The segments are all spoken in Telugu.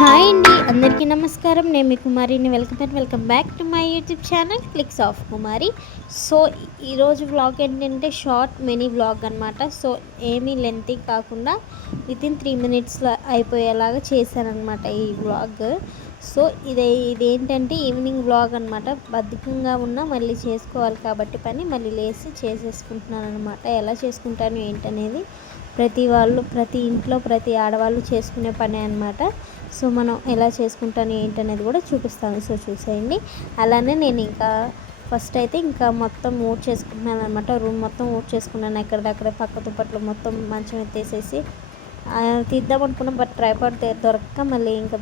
హాయ్ అండి, అందరికీ నమస్కారం. నేను మీ కుమారిని. Welcome back to my YouTube channel clicks of Kumari. So ఈరోజు వ్లాగ్ ఏంటంటే షార్ట్ మినీ వ్లాగ్ అనమాట. సో ఏమీ లెంతీ కాకుండా వితిన్ 3 మినిట్స్లో అయిపోయేలాగా చేశానమాట ఈ వ్లాగ్. సో ఇదేంటంటే ఈవినింగ్ వ్లాగ్ అనమాట. బద్ధకంగా ఉన్నా మళ్ళీ చేసుకోవాలి కాబట్టి పని మళ్ళీ లేచి చేసేసుకుంటున్నాను అనమాట. ఎలా చేసుకుంటాను ఏంటనేది ప్రతి ఇంట్లో ప్రతి ఆడవాళ్ళు చేసుకునే పని అనమాట. సో మనం ఎలా చేసుకుంటాను ఏంటనేది కూడా చూపిస్తాను. సో చూసేయండి. అలానే నేను ఇంకా ఫస్ట్ అయితే ఇంకా మొత్తం ఊడ్ చేసుకుంటున్నాను అనమాట. రూమ్ మొత్తం ఊడ్ చేసుకున్నాను. ఎక్కడిదక్కడే పక్క దుప్పట్లు మొత్తం మంచం ఎత్తేసేసి తీద్దాం అనుకున్నాం. బట్ ట్రైపాడ్ దొరక్క మళ్ళీ ఇంకా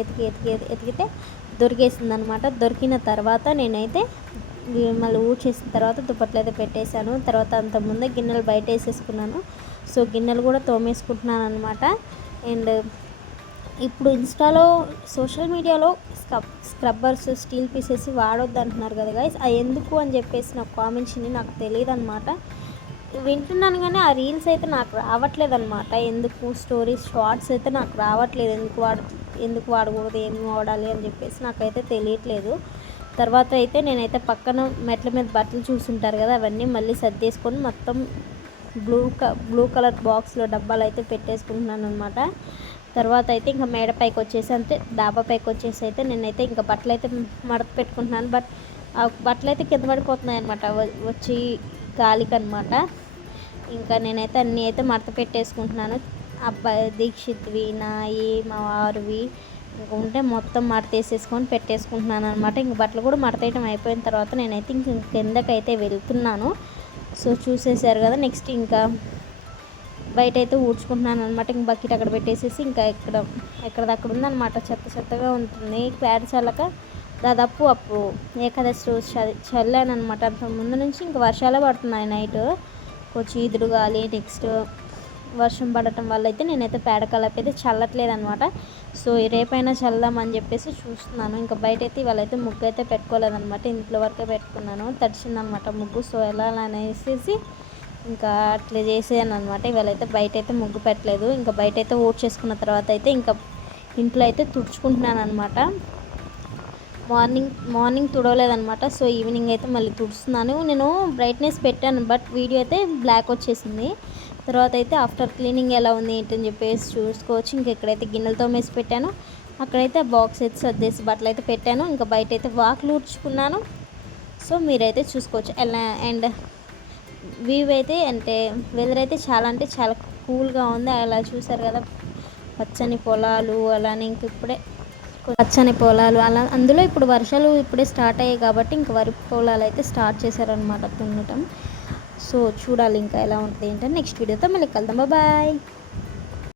ఎతికితే దొరికేసింది అనమాట. దొరికిన తర్వాత నేనైతే మళ్ళీ ఊడ్ చేసిన తర్వాత దుప్పట్లు అయితే పెట్టేశాను. తర్వాత అంతకుముందే గిన్నెలు బయట వేసేసుకున్నాను. సో గిన్నెలు కూడా తోమేసుకుంటున్నాను అనమాట. అండ్ ఇప్పుడు ఇన్స్టాలో సోషల్ మీడియాలో స్క్రబ్బర్స్ స్టీల్ పీసెస్ వాడొద్దు అంటున్నారు కదా గైస్. అది ఎందుకు అని చెప్పేసి నాకు కామెంట్స్ని నాకు తెలియదు అనమాట. వింటున్నాను కానీ ఆ రీల్స్ అయితే నాకు రావట్లేదు అనమాట. ఎందుకు స్టోరీస్ షార్ట్స్ అయితే నాకు రావట్లేదు. ఎందుకు వాడకూడదు, ఏమి వాడాలి అని చెప్పేసి నాకైతే తెలియట్లేదు. తర్వాత అయితే నేనైతే పక్కన మెట్ల మీద బట్టలు చూసుంటారు కదా, అవన్నీ మళ్ళీ సర్దేసుకొని మొత్తం బ్లూ కలర్ బాక్స్లో డబ్బాలు అయితే పెట్టేసుకుంటున్నాను అనమాట. తర్వాత అయితే ఇంకా మేడ పైకి వచ్చేసి అంటే డాబా పైకి వచ్చేసి అయితే నేనైతే ఇంకా బట్టలు అయితే మడత పెట్టుకుంటున్నాను. బట్ ఆ బట్టలు అయితే కింద పడిపోతున్నాయి అనమాట వచ్చి గాలికి అనమాట. ఇంకా నేనైతే అన్నీ అయితే మడత పెట్టేసుకుంటున్నాను. అబ్బాయి దీక్షిత్వి, నాయి, మా వారివి ఇంకా ఉంటే మొత్తం మడత వేసేసుకొని పెట్టేసుకుంటున్నాను అనమాట. ఇంక బట్టలు కూడా మడత వేయటం అయిపోయిన తర్వాత నేనైతే ఇంక కిందకైతే వెళ్తున్నాను. సో చూసేసారు కదా. నెక్స్ట్ ఇంకా బయట అయితే ఊడ్చుకుంటున్నాను అనమాట. ఇంక బకెట్ అక్కడ పెట్టేసేసి ఇంకా ఎక్కడదక్కడ ఉందన్నమాట. చెత్తగా ఉంటుంది. ప్యాడ్ చల్లక దాదాపు అప్పుడు ఏకాదశి రోజు చల్లాను అనమాట. అంత ముందు నుంచి ఇంకా వర్షాలే పడుతున్నాయి. నైట్ కొంచెం ఈదురు గాలి నెక్స్ట్ వర్షం పడటం వల్ల అయితే నేనైతే పేడ కలపి అయితే చల్లట్లేదు అనమాట. సో రేపైనా చల్దామని చెప్పేసి చూస్తున్నాను. ఇంకా బయట అయితే ఇవాళైతే ముగ్గు అయితే పెట్టుకోలేదనమాట. ఇంట్లో వరకే పెట్టుకున్నాను. తడిచిందనమాట ముగ్గు. సో ఎలా అనేసి ఇంకా అట్లా చేసేయను అనమాట. ఇవాళైతే బయట అయితే ముగ్గు పెట్టలేదు. ఇంకా బయట అయితే ఓట్ చేసుకున్న తర్వాత అయితే ఇంకా ఇంట్లో అయితే తుడుచుకుంటున్నాను అనమాట. మార్నింగ్ తుడవలేదనమాట. సో ఈవినింగ్ అయితే మళ్ళీ తుడుస్తున్నాను. నేను బ్రైట్నెస్ పెట్టాను బట్ వీడియో అయితే బ్లాక్ వచ్చేసింది. తర్వాత అయితే ఆఫ్టర్ క్లీనింగ్ ఎలా ఉంది ఏంటని చెప్పేసి చూసుకోవచ్చు. ఇంకెక్కడైతే గిన్నెలతో మేసి పెట్టాను అక్కడైతే బాక్స్ అయితే సర్దేసి బట్టలు అయితే పెట్టాను. ఇంకా బయట అయితే వాకులు ఊడ్చుకున్నాను. సో మీరైతే చూసుకోవచ్చు ఎలా. అండ్ వ్యూ అయితే అంటే వెదర్ అయితే చాలా కూల్గా ఉంది. అలా చూసారు కదా పచ్చని పొలాలు. అలానే ఇంక ఇప్పుడే పచ్చని పొలాలు అలా అందులో ఇప్పుడు వర్షాలు ఇప్పుడే స్టార్ట్ అయ్యాయి కాబట్టి ఇంక వరి పొలాలు అయితే స్టార్ట్ చేశారనమాట దున్నటం. సో చూడాలి ఇంకా ఎలా ఉంటుంది ఏంటంటే నెక్స్ట్ వీడియోతో మళ్ళీ కలుద్దాం. బాయ్.